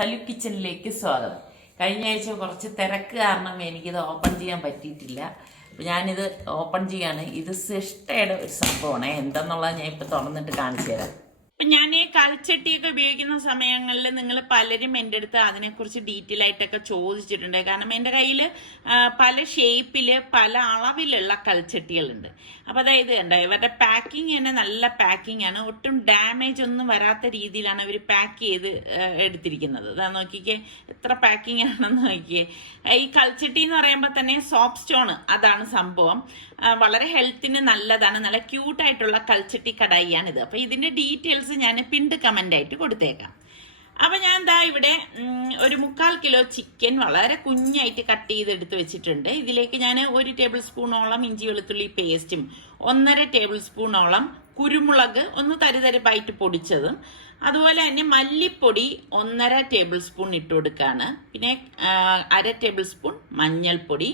സലു കിച്ചണിലേക്ക് സ്വാഗതം. കഴിഞ്ഞ ആഴ്ച കുറച്ച് തിരക്ക് കാരണം എനിക്കിത് ഓപ്പൺ ചെയ്യാൻ പറ്റിയിട്ടില്ല. അപ്പം ഞാനിത് ഓപ്പൺ ചെയ്യാണ്. ഇത് സിഷ്ടയുടെ ഒരു സംഭവമാണ്. എന്തെന്നുള്ളത് ഞാൻ ഇപ്പോൾ തുറന്നിട്ട് കാണിച്ചു തരാം. അപ്പം ഞാൻ കൽച്ചട്ടിയൊക്കെ ഉപയോഗിക്കുന്ന സമയങ്ങളിൽ നിങ്ങൾ പലരും എൻ്റെ അടുത്ത് അതിനെക്കുറിച്ച് ഡീറ്റെയിൽ ആയിട്ടൊക്കെ ചോദിച്ചിട്ടുണ്ട്. കാരണം എൻ്റെ കയ്യിൽ പല ഷേപ്പിൽ പല അളവിലുള്ള കൽച്ചട്ടികളുണ്ട്. അപ്പോൾ അതായത് കണ്ടോ, ഇവരുടെ പാക്കിങ് തന്നെ നല്ല പാക്കിംഗ് ആണ്. ഒട്ടും ഡാമേജ് ഒന്നും വരാത്ത രീതിയിലാണ് ഇവർ പാക്ക് ചെയ്ത് എടുത്തിരിക്കുന്നത്. അതാ നോക്കിക്കേ, എത്ര പാക്കിംഗ് ആണെന്ന് നോക്കിയേ. ഈ കൽച്ചട്ടി എന്ന് പറയുമ്പോൾ തന്നെ സോപ്പ് സ്റ്റോൺ, അതാണ് സംഭവം. വളരെ ഹെൽത്തിന് നല്ലതാണ്. നല്ല ക്യൂട്ടായിട്ടുള്ള കൽച്ചട്ടി കടായിയാണിത്. അപ്പോൾ ഇതിൻ്റെ ഡീറ്റെയിൽസ് ഞാൻ പിൻഡ് കമന്റ് ആയിട്ട് കൊടുത്തേക്കാം. അപ്പൊ ഞാൻ എന്താ ഇവിടെ ഒരു 3/4 കിലോ ചിക്കൻ വളരെ കുഞ്ഞായിട്ട് കട്ട് ചെയ്ത് എടുത്ത് വെച്ചിട്ടുണ്ട്. ഇതിലേക്ക് ഞാൻ 1 ടേബിൾ സ്പൂണോളം ഇഞ്ചി വെളുത്തുള്ളി പേസ്റ്റും 1.5 ടേബിൾ സ്പൂണോളം കുരുമുളക് ഒന്ന് തരിതരിപ്പായിട്ട് പൊടിച്ചതും, അതുപോലെ തന്നെ മല്ലിപ്പൊടി 1.5 ടേബിൾ സ്പൂൺ ഇട്ട് കൊടുക്കാണ്. പിന്നെ 1/2 ടേബിൾ സ്പൂൺ മഞ്ഞൾപ്പൊടി,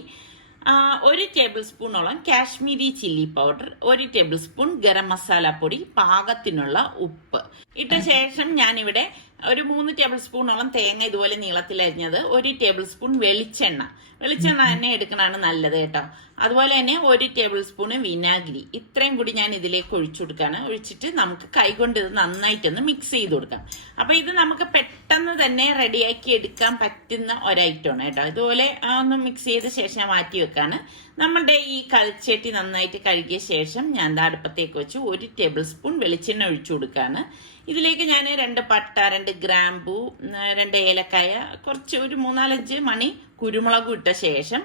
1 ടേബിൾ സ്പൂണോളം Kashmiri chilli powder, 1 table spoon garam masala പൊടി, പാകത്തിനുള്ള ഉപ്പ് ഇട്ട ശേഷം ഞാനിവിടെ ഒരു 3 ടേബിൾ സ്പൂണോളം തേങ്ങ ഇതുപോലെ നീളത്തിലരിഞ്ഞത്, 1 ടേബിൾ സ്പൂൺ വെളിച്ചെണ്ണ തന്നെ എടുക്കണതാണ് നല്ലത് കേട്ടോ. അതുപോലെ തന്നെ 1 ടേബിൾ സ്പൂണ് വിനാഗിരി, ഇത്രയും കൂടി ഞാൻ ഇതിലേക്ക് ഒഴിച്ചു കൊടുക്കുകയാണ്. ഒഴിച്ചിട്ട് നമുക്ക് കൈകൊണ്ട് ഇത് നന്നായിട്ടൊന്ന് മിക്സ് ചെയ്ത് കൊടുക്കാം. അപ്പൊ ഇത് നമുക്ക് പെട്ടെന്ന് തന്നെ റെഡിയാക്കി എടുക്കാൻ പറ്റുന്ന ഒരൈറ്റമാണ് കേട്ടോ. ഇതുപോലെ ഒന്ന് മിക്സ് ചെയ്ത ശേഷം മാറ്റി വെക്കാണ്. നമ്മളുടെ ഈ കൽച്ചട്ടി നന്നായിട്ട് കഴുകിയ ശേഷം ഞാൻ അടുപ്പത്തേക്ക് വെച്ച് 1 ടേബിൾ സ്പൂൺ വെളിച്ചെണ്ണ ഒഴിച്ചു കൊടുക്കുകയാണ്. ഇതിലേക്ക് ഞാൻ 2 പട്ട, 2 ഗ്രാമ്പൂ, 2 ഏലക്കായ, കുറച്ച് ഒരു 3-4 മണി കുരുമുളകും ഇട്ട ശേഷം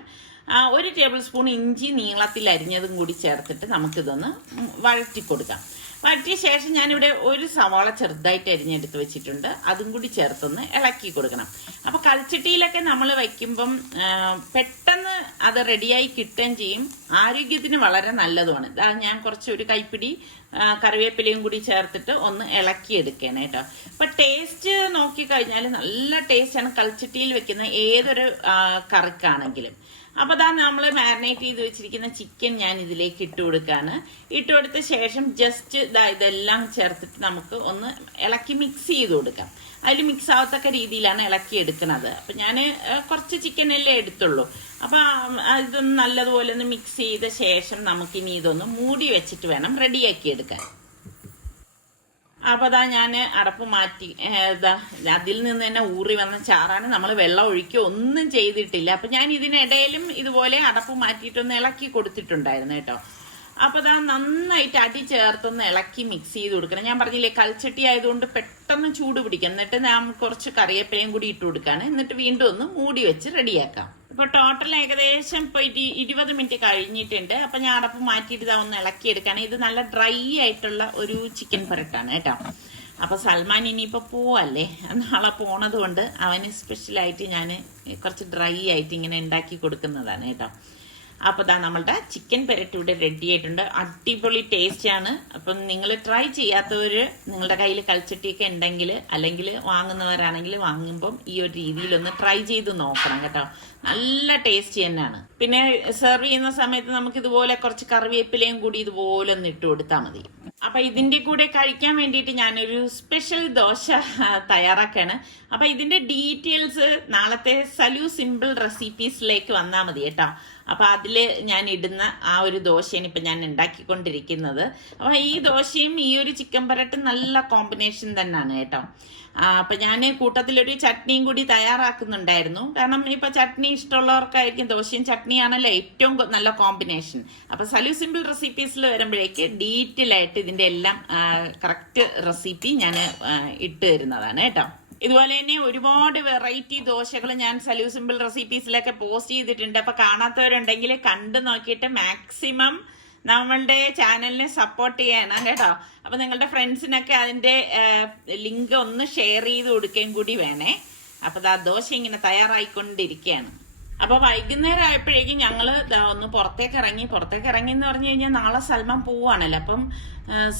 1 ടേബിൾ സ്പൂൺ ഇഞ്ചി നീളത്തിൽ അരിഞ്ഞതും കൂടി ചേർത്തിട്ട് നമുക്കിതൊന്ന് വഴറ്റി കൊടുക്കാം. വഴറ്റിയ ശേഷം ഞാനിവിടെ 1 സവാള ചെറുതായിട്ട് അരിഞ്ഞെടുത്ത് വെച്ചിട്ടുണ്ട്. അതും കൂടി ചേർത്തൊന്ന് ഇളക്കി കൊടുക്കണം. അപ്പൊ കൽച്ചട്ടിയിലൊക്കെ നമ്മൾ വയ്ക്കുമ്പം പെട്ടെന്ന് അത് റെഡിയായി കിട്ടുകയും ചെയ്യും. ആരോഗ്യത്തിന് വളരെ നല്ലതുമാണ്. ഞാൻ കുറച്ച് ഒരു കൈപ്പിടി കറിവേപ്പിലയും കൂടി ചേർത്തിട്ട് ഒന്ന് ഇളക്കി എടുക്കണം കേട്ടോ. അപ്പൊ ടേസ്റ്റ് നോക്കിക്കഴിഞ്ഞാൽ നല്ല ടേസ്റ്റാണ് കൽച്ചട്ടിയിൽ വെക്കുന്ന ഏതൊരു കറിക്കാണെങ്കിലും. അപ്പൊ അതാ നമ്മൾ മാരിനേറ്റ് ചെയ്ത് വെച്ചിരിക്കുന്ന ചിക്കൻ ഞാൻ ഇതിലേക്ക് ഇട്ട് കൊടുക്കാണ്. ഇട്ട് കൊടുത്ത ശേഷം ജസ്റ്റ് ഇതെല്ലാം ചേർത്തിട്ട് നമുക്ക് ഒന്ന് ഇളക്കി മിക്സ് ചെയ്ത് കൊടുക്കാം. അതിൽ മിക്സ് ആവത്തക്ക രീതിയിലാണ് ഇളക്കി എടുക്കുന്നത്. അപ്പൊ ഞാൻ കുറച്ച് ചിക്കനല്ലേ എടുത്തുള്ളൂ. അപ്പൊ ഇതൊന്ന് നല്ലതുപോലെ ഒന്ന് മിക്സ് ചെയ്ത ശേഷം നമുക്കിനി ഇതൊന്ന് മൂടി വെച്ചിട്ട് വേണം റെഡിയാക്കി എടുക്കാൻ. അപ്പൊ അതാ ഞാൻ അടപ്പ് മാറ്റി, അതിൽ നിന്ന് തന്നെ ഊറി വന്ന ചാറാണ്. നമ്മൾ വെള്ളം ഒഴിക്കുകയോ ഒന്നും ചെയ്തിട്ടില്ല. അപ്പൊ ഞാൻ ഇതിനിടയിലും ഇതുപോലെ അടപ്പ് മാറ്റിയിട്ടൊന്ന് ഇളക്കി കൊടുത്തിട്ടുണ്ടായിരുന്നു കേട്ടോ. അപ്പൊ അതാ നന്നായിട്ട് അടി ചേർത്തൊന്ന് ഇളക്കി മിക്സ് ചെയ്ത് കൊടുക്കണം. ഞാൻ പറഞ്ഞില്ലേ, കൽച്ചട്ടി ആയതുകൊണ്ട് പെട്ടെന്ന് ചൂട് പിടിക്കാം. എന്നിട്ട് ഞാൻ കുറച്ച് കറിവേപ്പിലയും കൂടി ഇട്ട് കൊടുക്കാണ്. എന്നിട്ട് വീണ്ടും ഒന്ന് മൂടി വെച്ച് റെഡിയാക്കാം. ഇപ്പൊ ടോട്ടൽ ഏകദേശം ഇപ്പൊ 20 മിനിറ്റ് കഴിഞ്ഞിട്ടുണ്ട്. അപ്പൊ ഞാൻ അടപ്പ് മാറ്റിയിട്ട് ഇതാ ഒന്ന് ഇളക്കി എടുക്കാണ്. ഇത് നല്ല ഡ്രൈ ആയിട്ടുള്ള ഒരു ചിക്കൻ പെരട്ടാണ് കേട്ടോ. അപ്പൊ സൽമാൻ ഇനിയിപ്പോ പോവല്ലേ, നാളെ പോണത് കൊണ്ട് അവന് സ്പെഷ്യലായിട്ട് ഞാൻ കുറച്ച് ഡ്രൈ ആയിട്ട് ഇങ്ങനെ ഉണ്ടാക്കി കൊടുക്കുന്നതാണ് കേട്ടോ. അപ്പോൾ ഇതാ നമ്മളുടെ ചിക്കൻ പെരട്ട് ഇവിടെ റെഡി ആയിട്ടുണ്ട്. അടിപൊളി ടേസ്റ്റ് ആണ്. അപ്പം നിങ്ങൾ ട്രൈ ചെയ്യാത്തവർ, നിങ്ങളുടെ കയ്യിൽ കൽച്ചട്ടിയൊക്കെ ഉണ്ടെങ്കിൽ, അല്ലെങ്കിൽ വാങ്ങുന്നവരാണെങ്കിൽ വാങ്ങുമ്പം ഈ ഒരു രീതിയിലൊന്ന് ട്രൈ ചെയ്ത് നോക്കണം കേട്ടോ. നല്ല ടേസ്റ്റ് തന്നെയാണ്. പിന്നെ സെർവ് ചെയ്യുന്ന സമയത്ത് നമുക്ക് ഇതുപോലെ കുറച്ച് കറിവേപ്പിലയും കൂടി ഇതുപോലെ ഒന്ന് ഇട്ട് കൊടുത്താൽ മതി. അപ്പൊ ഇതിന്റെ കൂടെ കഴിക്കാൻ വേണ്ടിയിട്ട് ഞാനൊരു സ്പെഷ്യൽ ദോശ തയ്യാറാക്കാണ്. അപ്പൊ ഇതിന്റെ ഡീറ്റെയിൽസ് നാളത്തെ സലു സിമ്പിൾ റെസിപ്പീസിലേക്ക് വന്നാൽ മതി കേട്ടോ. അപ്പൊ അതില് ഞാൻ ഇടുന്ന ആ ഒരു ദോശയാണ് ഇപ്പൊ ഞാൻ ഉണ്ടാക്കിക്കൊണ്ടിരിക്കുന്നത്. അപ്പൊ ഈ ദോശയും ഈ ഒരു ചിക്കൻ പരട്ടും നല്ല കോമ്പിനേഷൻ തന്നെയാണ് കേട്ടോ. അപ്പൊ ഞാൻ കൂട്ടത്തിലൊരു ചട്നിയും കൂടി തയ്യാറാക്കുന്നുണ്ടായിരുന്നു. കാരണം ഇപ്പൊ ചട്നി ഇഷ്ടമുള്ളവർക്കായിരിക്കും ദോശയും ചട്നിയാണല്ലോ ഏറ്റവും നല്ല കോമ്പിനേഷൻ. അപ്പൊ സലു സിമ്പിൾ റെസിപ്പീസിൽ വരുമ്പോഴേക്ക് ഡീറ്റെയിൽ ആയിട്ട് ഇതിന്റെ എല്ലാം കറക്റ്റ് റെസിപ്പി ഞാൻ ഇട്ട് തരുന്നതാണ് കേട്ടോ. ഇതുപോലെ തന്നെ ഒരുപാട് വെറൈറ്റി ദോശകൾ ഞാൻ സലു സിമ്പിൾ റെസിപ്പീസിലൊക്കെ പോസ്റ്റ് ചെയ്തിട്ടുണ്ട്. അപ്പൊ കാണാത്തവരുണ്ടെങ്കിൽ കണ്ടു നോക്കിയിട്ട് മാക്സിമം നമ്മളുടെ ചാനലിനെ സപ്പോർട്ട് ചെയ്യണം കേട്ടോ. അപ്പൊ നിങ്ങളുടെ ഫ്രണ്ട്സിനൊക്കെ അതിന്റെ ലിങ്ക് ഒന്ന് ഷെയർ ചെയ്ത് കൊടുക്കുകയും കൂടി വേണേ. അപ്പൊ ദോശ ഇങ്ങനെ തയ്യാറായിക്കൊണ്ടിരിക്കുകയാണ്. അപ്പോൾ വൈകുന്നേരം ആയപ്പോഴേക്കും ഞങ്ങൾ ഒന്ന് പുറത്തേക്ക് ഇറങ്ങി എന്ന് പറഞ്ഞു കഴിഞ്ഞാൽ നാളെ സൽമാൻ പോവാണല്ലോ. അപ്പം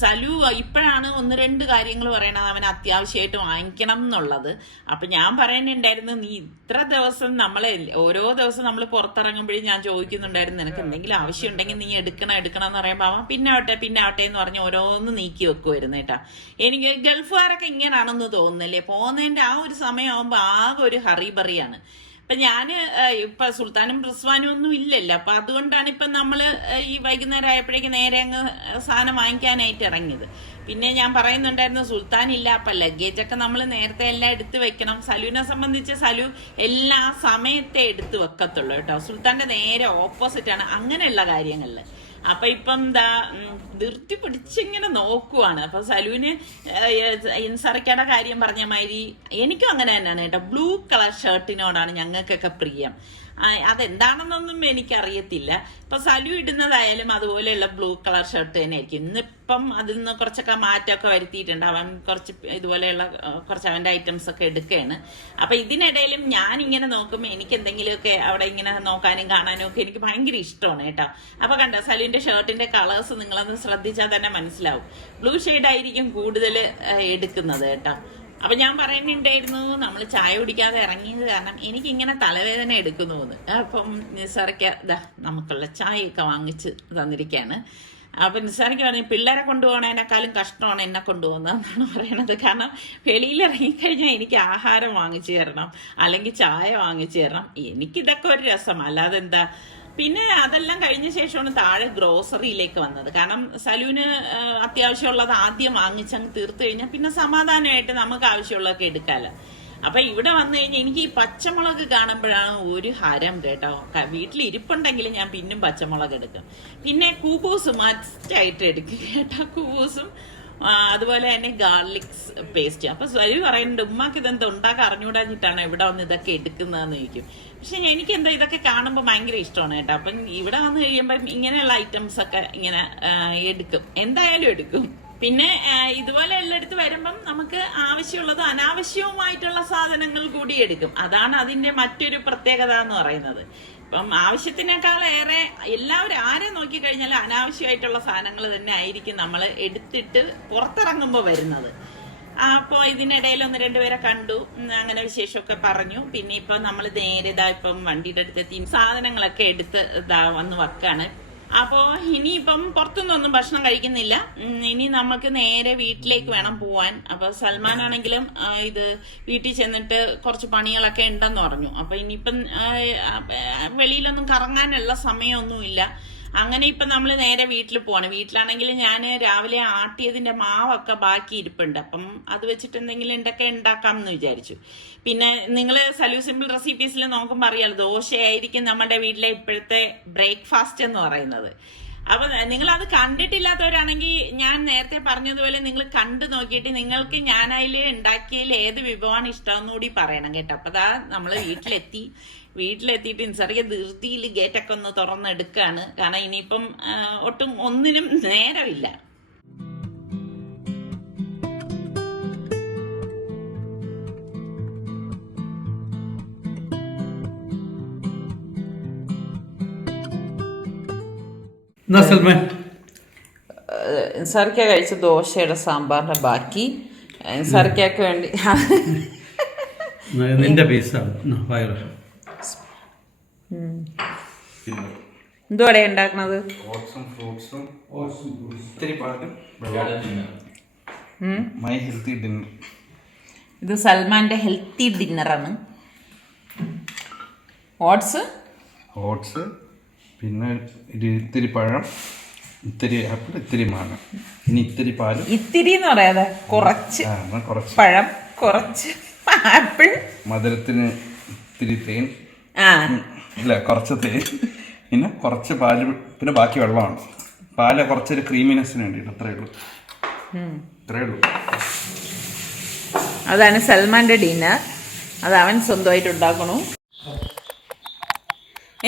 സലു ഇപ്പോഴാണ് ഒന്ന് രണ്ട് കാര്യങ്ങൾ പറയണത് അവൻ അത്യാവശ്യമായിട്ട് വാങ്ങിക്കണം എന്നുള്ളത്. അപ്പം ഞാൻ പറയുന്നുണ്ടായിരുന്നു, നീ ഇത്ര ദിവസം ഓരോ ദിവസം നമ്മൾ പുറത്തിറങ്ങുമ്പോഴും ഞാൻ ചോദിക്കുന്നുണ്ടായിരുന്നു, നിനക്ക് എന്തെങ്കിലും ആവശ്യം ഉണ്ടെങ്കിൽ നീ എടുക്കണം എന്ന് പറയുമ്പോൾ അവൻ പിന്നെ ആവട്ടെ എന്ന് പറഞ്ഞ് ഓരോന്ന് നീക്കി വെക്കുമായിരുന്നു കേട്ടാ. എനിക്ക് ഗൾഫുകാരൊക്കെ ഇങ്ങനെയാണെന്ന് തോന്നുന്നില്ലേ, പോകുന്നതിൻ്റെ ആ ഒരു സമയമാകുമ്പോൾ ആകെ ഒരു ഹറിബറിയാണ്. അപ്പം ഞാൻ ഇപ്പം സുൽത്താനും റിസ്വാനും ഒന്നും ഇല്ലല്ലോ, അപ്പം അതുകൊണ്ടാണ് ഇപ്പം നമ്മൾ ഈ വൈകുന്നേരം ആയപ്പോഴേക്ക് നേരെ അങ്ങ് സാധനം വാങ്ങിക്കാനായിട്ട് ഇറങ്ങിയത്. പിന്നെ ഞാൻ പറയുന്നുണ്ടായിരുന്നു സുൽത്താൻ ഇല്ല, അപ്പം ലഗേജൊക്കെ നമ്മൾ നേരത്തെ എല്ലാം എടുത്ത് വെക്കണം. സലുവിനെ സംബന്ധിച്ച് സലു എല്ലാ സമയത്തെ എടുത്ത് വെക്കത്തുള്ളൂ കേട്ടോ. സുൽത്താൻ്റെ നേരെ ഓപ്പോസിറ്റാണ് അങ്ങനെയുള്ള കാര്യങ്ങളിൽ. അപ്പം ഇപ്പം എന്താ ധൃതി പിടിച്ചിങ്ങനെ നോക്കുവാണ്. അപ്പം സലൂന് ഇൻസറിക്കയുടെ കാര്യം പറഞ്ഞ മാതിരി എനിക്കും അങ്ങനെ തന്നെയാണ് കേട്ടോ. ബ്ലൂ കളർ ഷർട്ടിനോടാണ് ഞങ്ങൾക്കൊക്കെ പ്രിയം. അതെന്താണെന്നൊന്നും എനിക്കറിയത്തില്ല. ഇപ്പം സലു ഇടുന്നതായാലും അതുപോലെയുള്ള ബ്ലൂ കളർ ഷർട്ട് തന്നെ ആയിരിക്കും. ഇന്നിപ്പം അതിൽ നിന്ന് കുറച്ചൊക്കെ മാറ്റമൊക്കെ വരുത്തിയിട്ടുണ്ട്. അവൻ കുറച്ച് ഇതുപോലെയുള്ള കുറച്ച് അവൻ്റെ ഐറ്റംസ് ഒക്കെ എടുക്കുകയാണ്. അപ്പം ഇതിനിടയിലും ഞാനിങ്ങനെ നോക്കുമ്പോൾ എനിക്ക് എന്തെങ്കിലുമൊക്കെ അവിടെ ഇങ്ങനെ നോക്കാനും കാണാനും ഒക്കെ എനിക്ക് ഭയങ്കര ഇഷ്ടമാണ് കേട്ടോ. അപ്പോൾ കണ്ടോ സലുവിൻ്റെ ഷർട്ടിൻ്റെ കളേഴ്സ് നിങ്ങളൊന്ന് ശ്രദ്ധിച്ചാൽ തന്നെ മനസ്സിലാവും. ബ്ലൂ ഷെയ്ഡായിരിക്കും കൂടുതൽ എടുക്കുന്നത് കേട്ടോ. അപ്പം ഞാൻ പറയുന്നുണ്ടായിരുന്നു, നമ്മൾ ചായ കുടിക്കാതെ ഇറങ്ങിയത് കാരണം എനിക്കിങ്ങനെ തലവേദന എടുക്കുന്നു എന്ന്. അപ്പം നിസാറയ്ക്ക് നമുക്കുള്ള ചായയൊക്കെ വാങ്ങിച്ച് തന്നിരിക്കുകയാണ്. അപ്പം നിസാറയ്ക്ക് പറഞ്ഞു, പിള്ളേരെ കൊണ്ടുപോകണതിനേക്കാളും കഷ്ടമാണ് എന്നെ കൊണ്ടുപോകുന്നതെന്നാണ് പറയണത്. കാരണം വെളിയിൽ ഇറങ്ങിക്കഴിഞ്ഞാൽ എനിക്ക് ആഹാരം വാങ്ങിച്ചു തരണം, അല്ലെങ്കിൽ ചായ വാങ്ങിച്ചു തരണം. എനിക്കിതൊക്കെ ഒരു രസം, അല്ലാതെ എന്താ. പിന്നെ അതെല്ലാം കഴിഞ്ഞ ശേഷമാണ് താഴെ ഗ്രോസറിയിലേക്ക് വന്നത്. കാരണം സലൂന് അത്യാവശ്യമുള്ളത് ആദ്യം വാങ്ങിച്ചങ്ങ് തീർത്തു കഴിഞ്ഞാൽ പിന്നെ സമാധാനമായിട്ട് നമുക്ക് ആവശ്യമുള്ളതൊക്കെ എടുക്കാമല്ലോ. അപ്പൊ ഇവിടെ വന്നു കഴിഞ്ഞാൽ എനിക്ക് ഈ പച്ചമുളക് കാണുമ്പോഴാണ് ഒരു ഹരം കേട്ടോ. വീട്ടിൽ ഇരിപ്പുണ്ടെങ്കിൽ ഞാൻ പിന്നും പച്ചമുളക് എടുക്കും. പിന്നെ കുബൂസ് മസ്റ്റായിട്ട് എടുക്കും കേട്ടോ. കുബൂസും അതുപോലെ തന്നെ ഗാർലിക് പേസ്റ്റ്. അപ്പൊ സലു പറയുന്നുണ്ട്, ഉമ്മാക്ക് ഇതെന്താ ഉണ്ടാക്കാൻ അറിഞ്ഞുകൂടാഞ്ഞിട്ടാണ് ഇവിടെ വന്ന് ഇതൊക്കെ എടുക്കുന്നതെന്ന് ചോദിക്കും. പക്ഷെ എനിക്ക് എന്താ ഇതൊക്കെ കാണുമ്പോൾ ഭയങ്കര ഇഷ്ടമാണ് കേട്ടോ. അപ്പം ഇവിടെ വന്ന് കഴിയുമ്പം ഇങ്ങനെയുള്ള ഐറ്റംസ് ഒക്കെ ഇങ്ങനെ എടുക്കും, എന്തായാലും എടുക്കും. പിന്നെ ഇതുപോലെ എല്ലായിടത്ത് വരുമ്പം നമുക്ക് ആവശ്യമുള്ളതും അനാവശ്യവുമായിട്ടുള്ള സാധനങ്ങൾ കൂടി എടുക്കും. അതാണ് അതിന്റെ മറ്റൊരു പ്രത്യേകത എന്ന് പറയുന്നത്. ഇപ്പം ആവശ്യത്തിനേക്കാൾ ഏറെ എല്ലാവരും ആരെ നോക്കിക്കഴിഞ്ഞാൽ അനാവശ്യമായിട്ടുള്ള സാധനങ്ങൾ തന്നെ ആയിരിക്കും നമ്മൾ എടുത്തിട്ട് പുറത്തിറങ്ങുമ്പോൾ വരുന്നത്. അപ്പോൾ ഇതിനിടയിൽ ഒന്ന് രണ്ടുപേരെ കണ്ടു, അങ്ങനെ വിശേഷമൊക്കെ പറഞ്ഞു. പിന്നെ ഇപ്പം നമ്മൾ നേരെ ഇപ്പം വണ്ടിയുടെ അടുത്തെത്തി സാധനങ്ങളൊക്കെ എടുത്ത് വന്ന് വെക്കാണ്. അപ്പോൾ ഇനിയിപ്പം പുറത്തുനിന്നൊന്നും ഭക്ഷണം കഴിക്കുന്നില്ല. ഇനി നമുക്ക് നേരെ വീട്ടിലേക്ക് വേണം പോവാൻ. അപ്പോൾ സൽമാനാണെങ്കിലും ഇത് വീട്ടിൽ ചെന്നിട്ട് കുറച്ച് പണികളൊക്കെ ഉണ്ടെന്ന് പറഞ്ഞു. അപ്പോൾ ഇനിയിപ്പം വെളിയിലൊന്നും കറങ്ങാനുള്ള സമയമൊന്നുമില്ല. അങ്ങനെ ഇപ്പം നമ്മൾ നേരെ വീട്ടിൽ പോവാണ്. വീട്ടിലാണെങ്കിൽ ഞാൻ രാവിലെ ആട്ടിയതിൻ്റെ മാവൊക്കെ ബാക്കി ഇരിപ്പുണ്ട്. അപ്പം അത് വെച്ചിട്ട് എന്തെങ്കിലും ഉണ്ടാക്കാം എന്ന് വിചാരിച്ചു. പിന്നെ നിങ്ങൾ സലു സിമ്പിൾ റെസിപ്പീസിൽ നോക്കുമ്പോൾ അറിയാലോ, ദോശയായിരിക്കും നമ്മുടെ വീട്ടിലെ ഇപ്പോഴത്തെ ബ്രേക്ക്ഫാസ്റ്റ് എന്ന് പറയുന്നത്. അപ്പൊ നിങ്ങളത് കണ്ടിട്ടില്ലാത്തവരാണെങ്കിൽ ഞാൻ നേരത്തെ പറഞ്ഞതുപോലെ നിങ്ങൾ കണ്ടു നോക്കിയിട്ട് നിങ്ങൾക്ക് ഞാൻ അതിൽ ഉണ്ടാക്കിയതിൽ ഏത് വിഭവമാണ് ഇഷ്ടമെന്ന് കൂടി പറയണം കേട്ടോ. അപ്പൊ അതാ നമ്മൾ വീട്ടിലെത്തിയിട്ട് ചെറിയ ധൃതിയിൽ ഗേറ്റൊക്കെ ഒന്ന് തുറന്നെടുക്കുകയാണ്. കാരണം ഇനിയിപ്പം ഒട്ടും ഒന്നിനും നേരമില്ല. സർക്ക കഴിച്ച ദോശയുടെ സാമ്പാറിന്റെ ബാക്കി സർക്കയ്ക്ക് വേണ്ടി എന്തുവാടെ ഉണ്ടാക്കണത്? ഇത് സൽമാന്റെ ഹെൽത്തി ഡിന്നറാണ്. ഓട്സ് പിന്നെ ഇത്തിരി പഴം, ഇത്തിരി ആപ്പിൾ, ഇത്തിരി മാങ്ങ, ഇനി ഇത്തിരി പാല്. ഇത്തിരി എന്ന് പറയാതെ കുറച്ച് പഴം, കുറച്ച് ആപ്പിൾ, മധുരത്തിന് ഇത്തിരി തേൻ, ഇല്ല കുറച്ച് തേൻ, പിന്നെ കുറച്ച് പാല്, പിന്നെ ബാക്കി വെള്ളമാണ്. പാല് കുറച്ചൊരു ക്രീമിനെസ്സിന് വേണ്ടിയിട്ട്. അത്രയേ ഉള്ളൂ. അതാണ് സൽമാന്റെ ഡിന്നർ. അത് അവൻ സ്വന്തമായിട്ട് ഉണ്ടാക്കണു.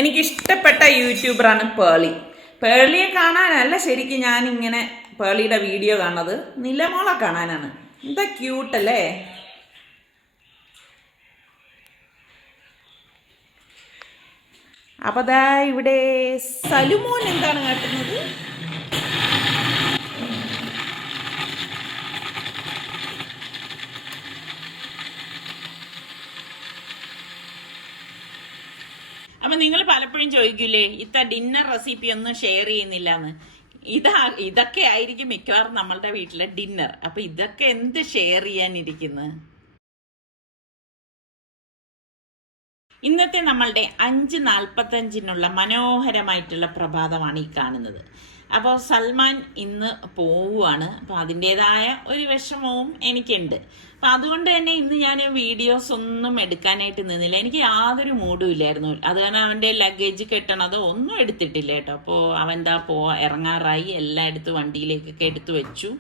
എനിക്കിഷ്ടപ്പെട്ട യൂട്യൂബറാണ് പേളിയെ കാണാനല്ല ശരിക്കും ഞാനിങ്ങനെ പേളിയുടെ വീഡിയോ കാണുന്നത്, നിലമോളെ കാണാനാണ്. എന്താ ക്യൂട്ടല്ലേ. അപ്പോൾ ദാ ഇവിടെ സലുമോൻ എന്താണ് കാട്ടുന്നത്? അപ്പം നിങ്ങൾ പലപ്പോഴും ചോദിക്കൂലേ ഇത്ത ഡിന്നർ റെസിപ്പി ഒന്നും ഷെയർ ചെയ്യുന്നില്ല എന്ന്. ഇതൊക്കെ ആയിരിക്കും മിക്കവാറും നമ്മളുടെ വീട്ടിലെ ഡിന്നർ. അപ്പം ഇതൊക്കെ എന്ത് ഷെയർ ചെയ്യാനിരിക്കുന്നത്? ഇന്നത്തെ നമ്മളുടെ 5:45 മനോഹരമായിട്ടുള്ള പ്രഭാതമാണ് ഈ കാണുന്നത്. അപ്പോൾ സൽമാൻ ഇന്ന് പോവുകയാണ്. അപ്പോൾ അതിൻ്റേതായ ഒരു വിഷമവും എനിക്കുണ്ട്. അപ്പം അതുകൊണ്ട് തന്നെ ഇന്ന് ഞാൻ വീഡിയോസ് ഒന്നും എടുക്കാനായിട്ട് നിന്നില്ല. എനിക്ക് യാതൊരു മൂഡും ഇല്ലായിരുന്നു. അത് കാരണം അവൻ്റെ ലഗേജ് കെട്ടണതോ ഒന്നും എടുത്തിട്ടില്ല കേട്ടോ. അപ്പോൾ അവൻ എന്താ ഇറങ്ങാറായി, എല്ലാം എടുത്ത് വണ്ടിയിലേക്കൊക്കെ എടുത്തു വെച്ചു.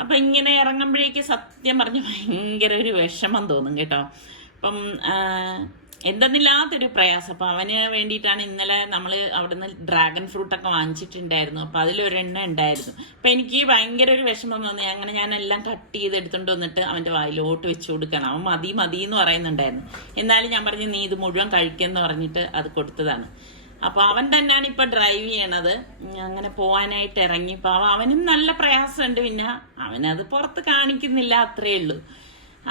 അപ്പം ഇങ്ങനെ ഇറങ്ങുമ്പോഴേക്ക് സത്യം പറഞ്ഞ് ഭയങ്കര ഒരു വിഷമം തോന്നും കേട്ടോ. അപ്പം എന്തെന്നില്ലാത്തൊരു പ്രയാസം. അപ്പം അവന് വേണ്ടിയിട്ടാണ് ഇന്നലെ നമ്മൾ അവിടുന്ന് ഡ്രാഗൺ ഫ്രൂട്ടൊക്കെ വാങ്ങിച്ചിട്ടുണ്ടായിരുന്നു. അപ്പം അതിലൊരെണ്ണം ഉണ്ടായിരുന്നു. അപ്പം എനിക്ക് ഭയങ്കര ഒരു വിഷമം തോന്നി. അങ്ങനെ ഞാനെല്ലാം കട്ട് ചെയ്ത് എടുത്തുകൊണ്ട് വന്നിട്ട് അവൻ്റെ വായിലോട്ട് വെച്ച് കൊടുക്കണം. അവൻ മതി മതി എന്ന് പറയുന്നുണ്ടായിരുന്നു. എന്നാലും ഞാൻ പറഞ്ഞു നീ ഇത് മുഴുവൻ കഴിക്കുമെന്ന് പറഞ്ഞിട്ട് അത് കൊടുത്തതാണ്. അപ്പോൾ അവൻ തന്നെയാണ് ഇപ്പം ഡ്രൈവ് ചെയ്യണത്. അങ്ങനെ പോകാനായിട്ട് ഇറങ്ങി. അപ്പോൾ അവനും നല്ല പ്രയാസമുണ്ട്. പിന്നെ അവനത് പുറത്ത് കാണിക്കുന്നില്ല, അത്രയേ ഉള്ളൂ.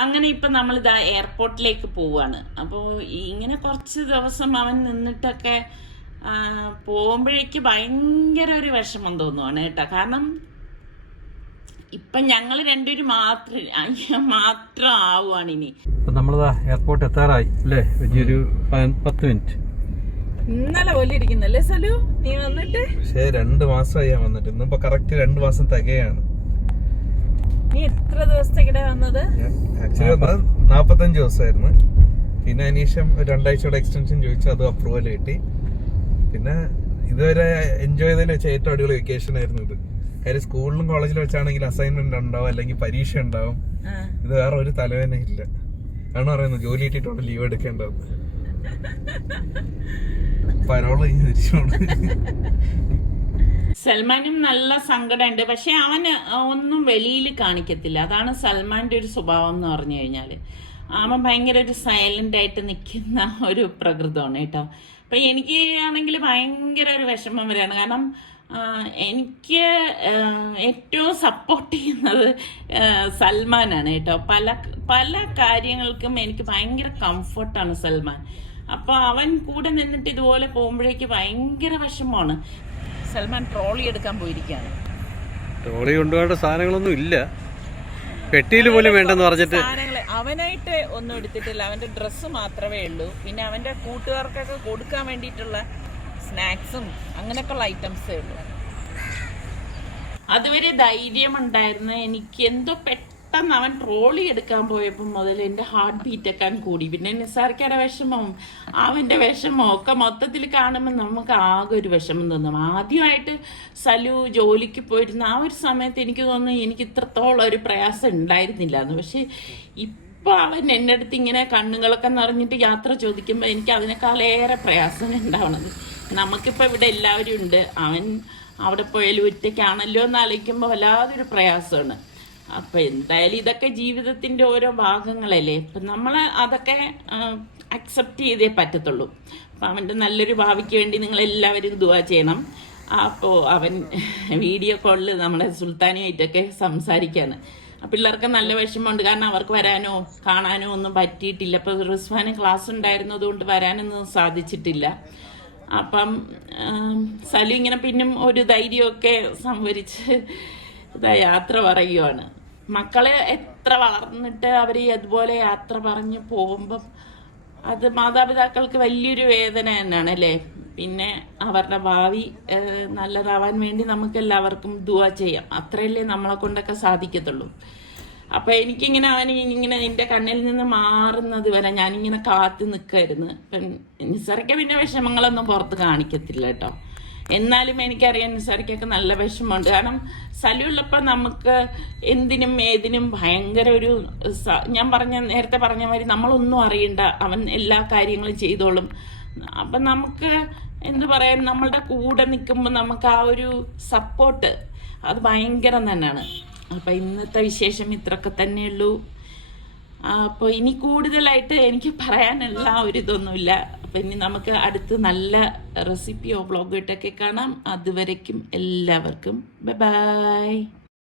അങ്ങനെ ഇപ്പം നമ്മളിതാ എയർപോർട്ടിലേക്ക് പോവുകയാണ്. അപ്പോൾ ഇങ്ങനെ കുറച്ച് ദിവസം അവൻ നിന്നിട്ടൊക്കെ പോകുമ്പോഴേക്ക് ഭയങ്കര ഒരു വിഷമം തോന്നുവാണ് കേട്ടോ. കാരണം ഇപ്പം ഞങ്ങൾ രണ്ടുപേരും മാത്രം ആവുകയാണ് ഇനി. നമ്മളിതാ എയർപോർട്ട് എത്താറായി അല്ലേ? വലിയൊരു 10 മിനിറ്റ്. ഇന്നലെ പോലെ ഇരിക്കുന്നല്ലേ സലു നീ വന്നിട്ട്? പക്ഷേ 2 മാസമായി ഞാൻ വന്നിട്ട്. ഇന്നിപ്പോ കറക്റ്റ് 2 മാസം തികയാണ്. നീ എത്ര ദിവസത്തേക്കിടെ വന്നത്? ആക്ച്വലി 45 ദിവസമായിരുന്നു. പിന്നെ അനീഷം 2 ആഴ്ചയുടെ എക്സ്റ്റൻഷൻ ചോദിച്ചു, അത് അപ്രൂവൽ കിട്ടി. പിന്നെ ഇതുവരെ എൻജോയ് ചെയ്തതിൽ വെച്ചാൽ ഏറ്റവും അടിപൊളി വെക്കേഷൻ ആയിരുന്നു ഇത്. കാര്യം സ്കൂളിലും കോളേജിലും വെച്ചാണെങ്കിൽ അസൈൻമെന്റ് ഉണ്ടാവും, അല്ലെങ്കിൽ പരീക്ഷ ഉണ്ടാവും. ഇത് വേറെ ഒരു തലവേദന ഇല്ല. ആണ് പറയുന്നത് ജോലി കിട്ടിയിട്ടുണ്ട് ലീവ് എടുക്കേണ്ടത്. പരോള് തിരിച്ചോണ്ട് സൽമാനും നല്ല സങ്കടമുണ്ട്. പക്ഷെ അവന് ഒന്നും വെളിയിൽ കാണിക്കത്തില്ല. അതാണ് സൽമാന്റെ ഒരു സ്വഭാവം എന്ന് പറഞ്ഞു കഴിഞ്ഞാൽ. അവൻ ഭയങ്കര ഒരു സൈലന്റ് ആയിട്ട് നിൽക്കുന്ന ഒരു പ്രകൃതമാണ് കേട്ടോ. അപ്പം എനിക്ക് ആണെങ്കിൽ ഭയങ്കര ഒരു വിഷമം വരെയാണ്. കാരണം എനിക്ക് ഏറ്റവും സപ്പോർട്ട് ചെയ്യുന്നത് സൽമാനാണ് കേട്ടോ. പല കാര്യങ്ങൾക്കും എനിക്ക് ഭയങ്കര കംഫർട്ടാണ് സൽമാൻ. അപ്പോൾ അവൻ കൂടെ നിന്നിട്ട് ഇതുപോലെ പോകുമ്പോഴേക്ക് ഭയങ്കര വിഷമമാണ്. സൽമാൻ ട്രോളി എടുക്കാൻ പോയിരിക്കുകയാണ്. ട്രോളി കൊണ്ടുപോകേണ്ട സാധനങ്ങളൊന്നും ഇല്ല, പെട്ടിയിൽ പോലും വേണ്ടെന്ന് പറഞ്ഞിട്ട് സാധനങ്ങൾ അവനായിട്ട് ഒന്നും എടുത്തിട്ടില്ല. അവന്റെ ഡ്രസ്സ് മാത്രമേ ഉള്ളൂ. പിന്നെ അവന്റെ കൂട്ടുകാർക്കൊക്കെ കൊടുക്കാൻ വേണ്ടിയിട്ടുള്ള സ്നാക്സും അങ്ങനെയൊക്കെയുള്ള ഐറ്റംസേ ഉള്ളൂ. അതുവരെ ധൈര്യമുണ്ടായിരുന്നു. എനിക്ക് എന്തോ പെട്ടെന്ന് അവൻ ട്രോളി എടുക്കാൻ പോയപ്പോൾ മുതൽ എൻ്റെ ഹാർട്ട് ബീറ്റൊക്കെ കൂടി. പിന്നെ നിസാർക്കയുടെ വിഷമവും അവൻ്റെ വിഷമവും ഒക്കെ മൊത്തത്തിൽ കാണുമ്പോൾ നമുക്ക് ആകെ ഒരു വിഷമം തോന്നും. ആദ്യമായിട്ട് സലു ജോലിക്ക് പോയിരുന്ന ആ ഒരു സമയത്ത് എനിക്ക് തോന്നുന്നു എനിക്ക് ഇത്രത്തോളം ഒരു പ്രയാസം ഉണ്ടായിരുന്നില്ല എന്ന്. പക്ഷെ ഇപ്പോൾ അവൻ എൻ്റെ അടുത്ത് ഇങ്ങനെ കണ്ണുകളൊക്കെ നിറഞ്ഞിട്ട് യാത്ര ചോദിക്കുമ്പോൾ എനിക്ക് അതിനേക്കാളേറെ പ്രയാസം ഉണ്ടാവണത്. നമുക്കിപ്പോൾ ഇവിടെ എല്ലാവരും ഉണ്ട്, അവൻ അവിടെ പോയാലും ഒറ്റയ്ക്കാണല്ലോ എന്ന് ആലോചിക്കുമ്പോൾ വല്ലാതൊരു പ്രയാസമാണ്. അപ്പം എന്തായാലും ഇതൊക്കെ ജീവിതത്തിൻ്റെ ഓരോ ഭാഗങ്ങളല്ലേ. അപ്പം നമ്മൾ അതൊക്കെ അക്സെപ്റ്റ് ചെയ്തേ പറ്റത്തുള്ളൂ. അപ്പം അവൻ്റെ നല്ലൊരു ഭാവിക്ക് വേണ്ടി നിങ്ങളെല്ലാവരും ദുആ ചെയ്യണം. അപ്പോൾ അവൻ വീഡിയോ കോളിൽ നമ്മുടെ സുൽത്താനുമായിട്ടൊക്കെ സംസാരിക്കുകയാണ്. പിള്ളേർക്ക് നല്ല വിഷമമുണ്ട്. കാരണം അവർക്ക് വരാനോ കാണാനോ ഒന്നും പറ്റിയിട്ടില്ല. അപ്പോൾ റിസ്വാന് ക്ലാസ് ഉണ്ടായിരുന്നതുകൊണ്ട് വരാനൊന്നും സാധിച്ചിട്ടില്ല. അപ്പം സലു ഇങ്ങനെ പിന്നും ഒരു ധൈര്യമൊക്കെ സംഭരിച്ച് യാത്ര പറയുവാണ്. മക്കള് എത്ര വളർന്നിട്ട് അവർ അതുപോലെ യാത്ര പറഞ്ഞ് പോകുമ്പം അത് മാതാപിതാക്കൾക്ക് വലിയൊരു വേദന തന്നെയാണ് അല്ലേ. പിന്നെ അവരുടെ ഭാവി നല്ലതാവാൻ വേണ്ടി നമുക്ക് എല്ലാവർക്കും ദുആ ചെയ്യാം. അത്രയല്ലേ നമ്മളെ കൊണ്ടൊക്കെ സാധിക്കത്തുള്ളൂ. അപ്പം എനിക്കിങ്ങനെ അവനിങ്ങനെ എൻ്റെ കണ്ണിൽ നിന്ന് മാറുന്നത് വരെ ഞാനിങ്ങനെ കാത്തു നിൽക്കുമായിരുന്നു. ഇപ്പം നിസാർക്ക പിന്നെ വിഷമങ്ങളൊന്നും പുറത്ത് കാണിക്കത്തില്ല കേട്ടോ. എന്നാലും എനിക്കറിയാം നിസാർക്കൊക്കെ നല്ല വിഷമമുണ്ട്. കാരണം സലുള്ളപ്പോൾ നമുക്ക് എന്തിനും ഏതിനും ഭയങ്കര ഒരു ഞാൻ നേരത്തെ പറഞ്ഞ മാതിരി നമ്മളൊന്നും അറിയണ്ട, അവൻ എല്ലാ കാര്യങ്ങളും ചെയ്തോളും. അപ്പം നമുക്ക് എന്തു പറയാൻ നമ്മളുടെ കൂടെ നിൽക്കുമ്പോൾ നമുക്ക് ആ ഒരു സപ്പോർട്ട് അത് ഭയങ്കരം തന്നെയാണ്. അപ്പം ഇന്നത്തെ വിശേഷം ഇത്രയൊക്കെ തന്നെയുള്ളൂ. അപ്പോൾ ഇനി കൂടുതലായിട്ട് എനിക്ക് പറയാനുള്ള ഒരു ഇതൊന്നുമില്ല. അപ്പം ഇനി നമുക്ക് അടുത്ത് നല്ല റെസിപ്പിയോ വ്ളോഗായിട്ടൊക്കെ കാണാം. അതുവരയ്ക്കും എല്ലാവർക്കും ബൈ ബൈ.